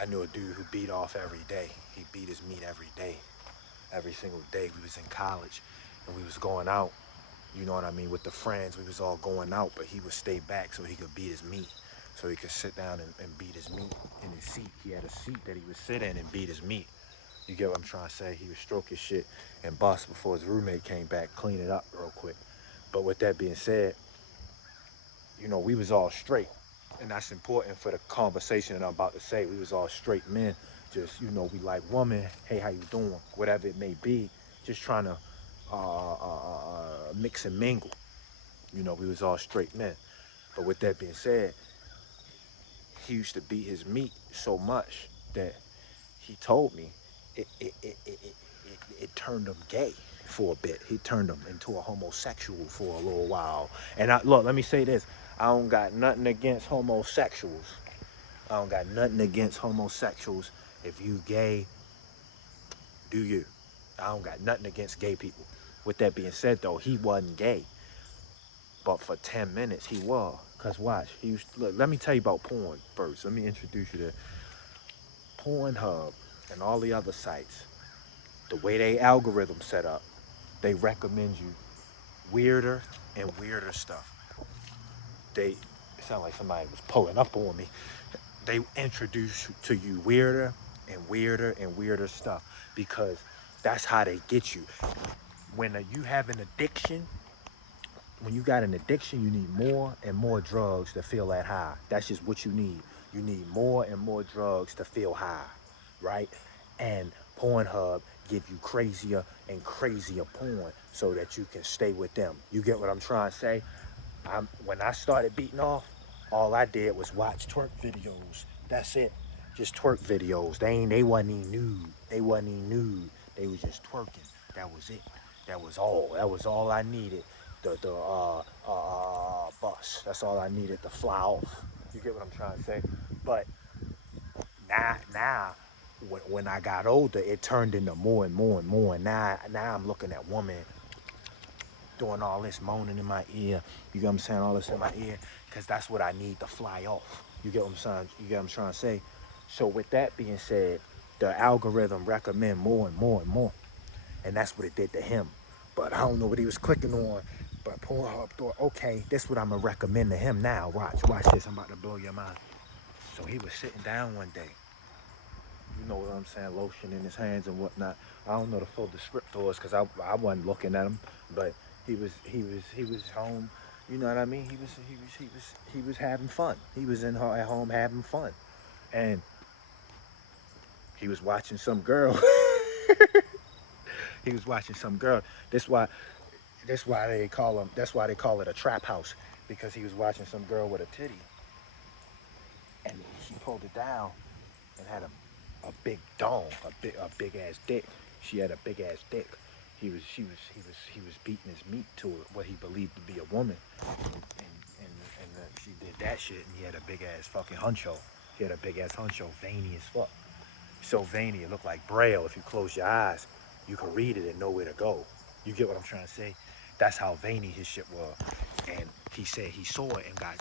I knew a dude who beat off every day. He beat his meat every day, every single day. We was in college and we was going out, you know what I mean, with the friends. We was all going out, but he would stay back so he could beat his meat. So he could sit down and beat his meat in his seat. He had a seat that he would sit in and beat his meat. You get what I'm trying to say? He would stroke his shit and bust before his roommate came back, clean it up real quick. But with that being said, we was all straight. And that's important for the conversation that I'm about to say. We was all straight men. Just, we like woman, hey, how you doing? Whatever it may be. Just trying to mix and mingle. We was all straight men. But with that being said, he used to beat his meat so much that he told me it turned him gay for a bit. He turned him into a homosexual for a little while. And look, let me say this. I don't got nothing against homosexuals. I don't got nothing against homosexuals. If you gay, do you. I don't got nothing against gay people. With that being said, though, he wasn't gay. But for 10 minutes, he was. Because watch, look, let me tell you about porn first. Let me introduce you to Pornhub and all the other sites. The way they algorithm set up, they recommend you weirder and weirder stuff. It sounded like somebody was pulling up on me. They introduce to you weirder and weirder and weirder stuff because that's how they get you. When you have an addiction, when you got an addiction, you need more and more drugs to feel that high. That's just what you need. You need more and more drugs to feel high, right? And Pornhub give you crazier and crazier porn so that you can stay with them. You get what I'm trying to say? When I started beating off, all I did was watch twerk videos. That's it. Just twerk videos. They wasn't even nude. They wasn't even nude. They was just twerking. That was it. That was all. That was all I needed. The bus. That's all I needed to fly off. You get what I'm trying to say? But now when I got older, it turned into more and more and more. And now I'm looking at women doing all this moaning in my ear. You get what I'm saying? All this in my ear, because that's what I need to fly off. You get what I'm saying? You get what I'm trying to say? So with that being said, the algorithm recommend more and more and more, and that's what it did to him. But I don't know what he was clicking on. But Pornhub thought, okay, this what I'm gonna recommend to him now. Watch this. I'm about to blow your mind. So he was sitting down one day. You know what I'm saying? Lotion in his hands and whatnot. I don't know the full descriptors because I wasn't looking at him, but he was home. You know what I mean? He was having fun. He was at home having fun, and he was watching some girl. He was watching some girl. That's why. That's why they call him. That's why they call it a trap house, because he was watching some girl with a titty, and she pulled it down and had a big dong, a big ass dick. She had a big ass dick. He was beating his meat to what he believed to be a woman, and she did that shit, and he had a big ass fucking huncho. He had a big ass huncho, veiny as fuck. So veiny, it looked like braille. If you close your eyes, you can read it and know where to go. You get what I'm trying to say? That's how veiny his shit was. And he said he saw it and got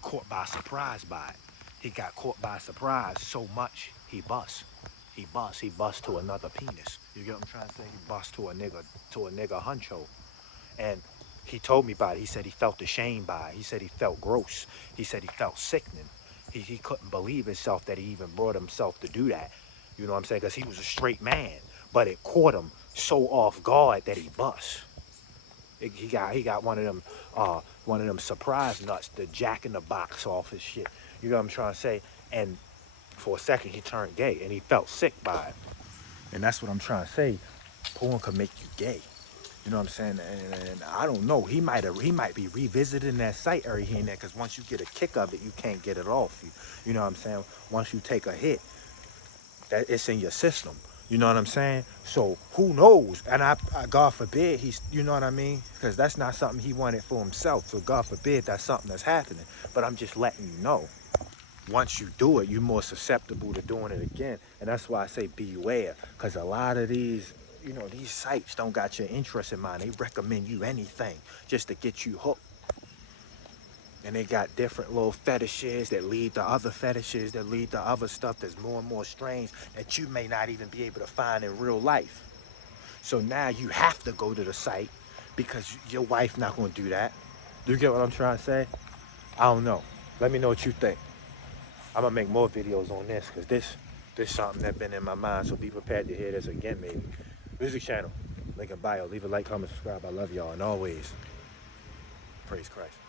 caught by surprise by it. He got caught by surprise so much he bust. He bust to another penis. You get what I'm trying to say? He bust to a nigga huncho. And he told me about it. He said he felt ashamed by it. He said he felt gross. He said he felt sickening. He couldn't believe himself that he even brought himself to do that. You know what I'm saying? Because he was a straight man. But it caught him so off guard that he bust. He got one of them surprise nuts, the jack in the box off his shit. You know what I'm trying to say? And for a second he turned gay and he felt sick by it. And that's what I'm trying to say. Porn can make you gay. You know what I'm saying? And I don't know. He might be revisiting that site every here and there, because once you get a kick of it, you can't get it off you. You know what I'm saying? Once you take a hit, that it's in your system. You know what I'm saying? So who knows? And God forbid, you know what I mean? Because that's not something he wanted for himself. So God forbid that's something that's happening. But I'm just letting you know. Once you do it, you're more susceptible to doing it again. And that's why I say beware. Because a lot of these sites don't got your interest in mind. They recommend you anything just to get you hooked. And they got different little fetishes that lead to other fetishes that lead to other stuff that's more and more strange that you may not even be able to find in real life. So now you have to go to the site because your wife not going to do that. Do you get what I'm trying to say? I don't know. Let me know what you think. I'm gonna make more videos on this because this something that been in my mind. So be prepared to hear this again, maybe. Music channel, link in bio. Leave a like, comment, subscribe. I love y'all, and always praise Christ.